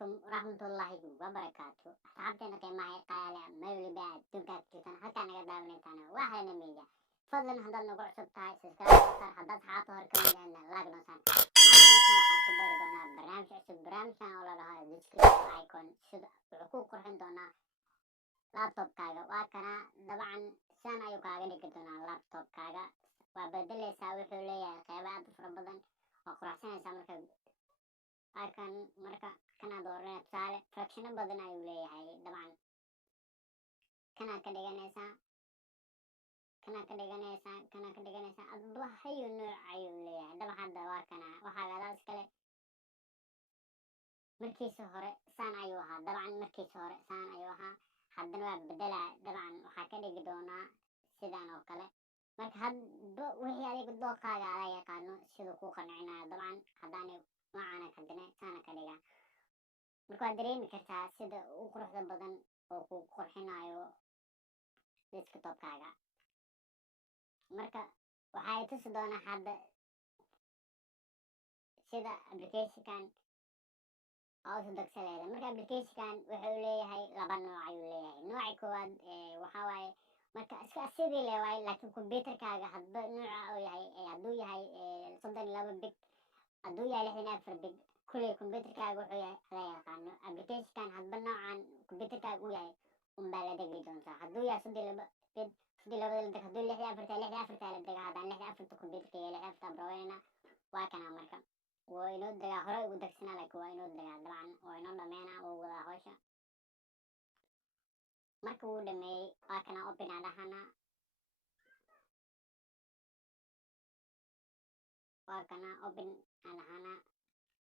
عليكم ورحمة الله وبركاته. أصحابتنا كما قال مولي بعد تنكا كتير هل كان قد داون إنتنا واحد نميجا فضلا هذا نقول سبتاي سكرات صار حدث حاطه هركلنا إن لاجنا سان برنامج برنامج كان ولا لها ديسكريبشن أيكون شد حقوق رحنا دونا لابتوب كاغا وكنا طبعا سنة يكاغا نكتونا لابتوب كاغا وبدل يساوي حولي قيبات فربضن وقرحسنا يسامرك أكن مركا كنا دورنا تسالة فركشنا بدنا يولي هاي طبعا كنا كديجانيسا أبوه هاي النوع يولي هاي طبعا هذا واكنا وحاجة ذا سكله مركي سهرة سان أيوها طبعا مركي سهرة سان أيوها حدنا بدلا طبعا وحكي دونا سيدان وكله مرك هاد وهي عليك الدوقة على يقانو سيدو قنعنا طبعا حداني معنا كدنا سانا كديجا مركو دريم كرتا سيدا وقروح بدن oo qurxinayo desktop-kaaga marka waxay tusi doonaa hadda sida application-kan oo soo degsadeeda marka application-kan wuxuu leeyahay laba nooc ayuu leeyahay nooca koowaad waxa waaye marka iska sidii leeyahay laakiin computerkaaga hadba nooca uu yahay haduu yahay 32 bit haduu yahay 64 bit kulli computerkaaga wuxuu yahay la yaqaano application-kan hadba noocan computerkaaga uu yahay baa la degi doontaa haduu yahay 32 bit sidii labada deg haduu 64 la dega hadaan 64 computerka iyo 64 brawayna waa kana marka waa inoo dagaa hore ugu dagsana laakiin waa inoo dagaa dabcan waa inoo dhameena oo wada hawsha marka uu dhameeyay waa kana open adahana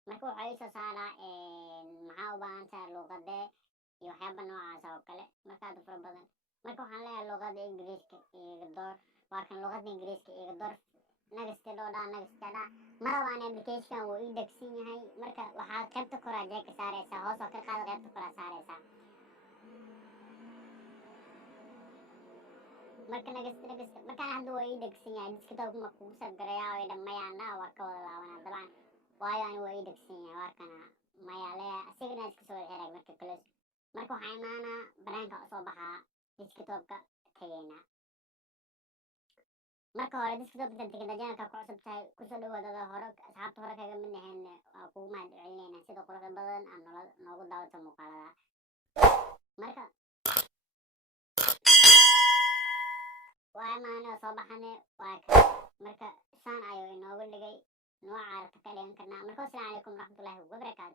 marka waxay soo saaraa maxaa u baahan tahay luqadee iyo waxyaaba noocaas oo kale marka aad fara badan marka waxaan leeyahay luqadda ingiriiska iyo door waa kan luqadda ingiriiska iyo door nagasta marabaan application wuu ii degsan yahay marka waxaad qaybta kore aad ka saaraysaa hoos oo ka qaad qaybta kore saaraysaa marka nagasta markaan hadda waa ii degsan yahay desktop ma kugu sabgarayaa oo dhammayaan waa ka wada laabanaa dabcan waayo ani waa ii degsan yahay warkana maya leeyahay asigana iska soo xiray marka close marka waxaa imaanaa banaanka soo baxaa desktop-ka tagaynaa marka hore desktop-ka teknolojiyada ku cusub tahay kusoo dhawaada hore asxaabta hore kaga mid ahayn waa kugu mahad celinayna sida quruxda badan aan noogu daawato muuqaalada marka waa imaanay soo baxane waa marka saan ayuu inoogu dhigay nooca aragta ka dhigan karnaa marka assalaamu calaykum waraxmatullaahi wabarakaatu